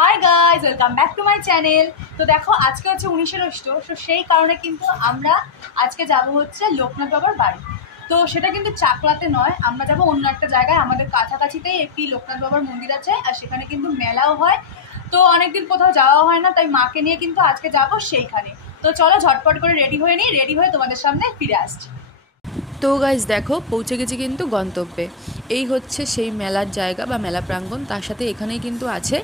Hi guys, welcome back to my channel. তো দেখো, আজকে হচ্ছে 19শে জ্যৈষ্ঠ। তো সেই কারণে কিন্তু আমরা আজকে যাব হচ্ছে লোকনাথ বাবার বাড়ি। তো সেটা কিন্তু চাকলাতে নয়, আমরা যাব অন্য একটা জায়গায়। আমাদের কাছাকাছিতেই একটি লোকনাথ বাবার মন্দির আছে, আর সেখানে কিন্তু মেলাও হয়। তো অনেকদিন কোথাও যাওয়া হয় না, তাই মাকে নিয়ে কিন্তু আজকে যাব সেইখানে। তো চলো ঝটপট করে রেডি হয়ে নিই, রেডি হয়ে তোমাদের সামনে ফিরে আসছি। তো গাইজ দেখো, পৌঁছে গেছি কিন্তু গন্তব্যে। এই হচ্ছে সেই মেলার জায়গা বা মেলা প্রাঙ্গণ, তার সাথে এখানেই কিন্তু আছে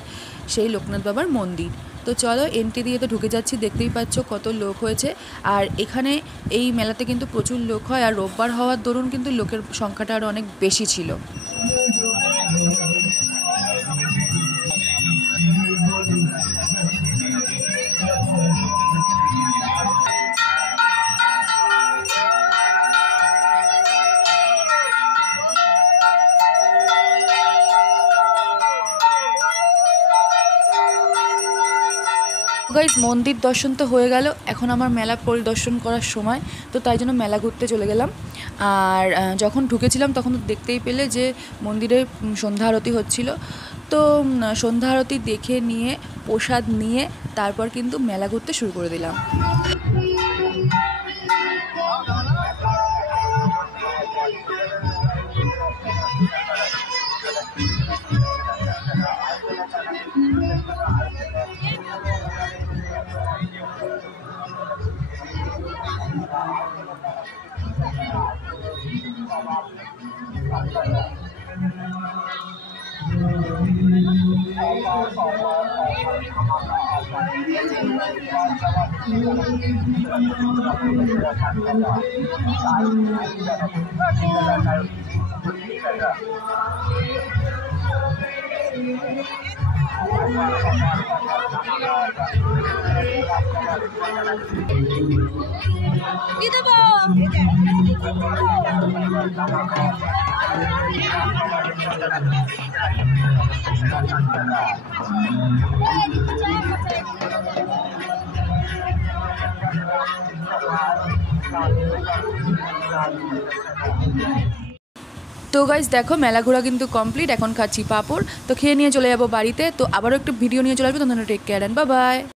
সেই লোকনাথ বাবার মন্দির। তো চলো, এন্ট্রি দিয়ে তো ঢুকে যাচ্ছি, দেখতেই পাচ্ছ কত লোক হয়েছে। আর এখানে এই মেলাতে কিন্তু প্রচুর লোক হয়, আর রোববার হওয়ার দরুন কিন্তু লোকের সংখ্যাটা আরও অনেক বেশি ছিল। গাইজ, মন্দির দর্শন তো হয়ে গেল, এখন আমার মেলা পরিদর্শন করার সময়। তো তাই জন্য মেলা ঘুরতে চলে গেলাম। আর যখন ঢুকেছিলাম তখন তো দেখতেই পেলে যে মন্দিরে সন্ধ্যা আরতি হচ্ছিল। তো সন্ধ্যা আরতি দেখে নিয়ে, প্রসাদ নিয়ে তারপর কিন্তু মেলা ঘুরতে শুরু করে দিলাম। তো গাইজ দেখো, মেলা ঘোরা কিন্তু কমপ্লিট। এখন খাচ্ছি পাঁপড়। তো খেয়ে নিয়ে চলে যাবো বাড়িতে। তো আবারও একটু ভিডিও নিয়ে চলে আসবো। তোমাদের take care and bye by.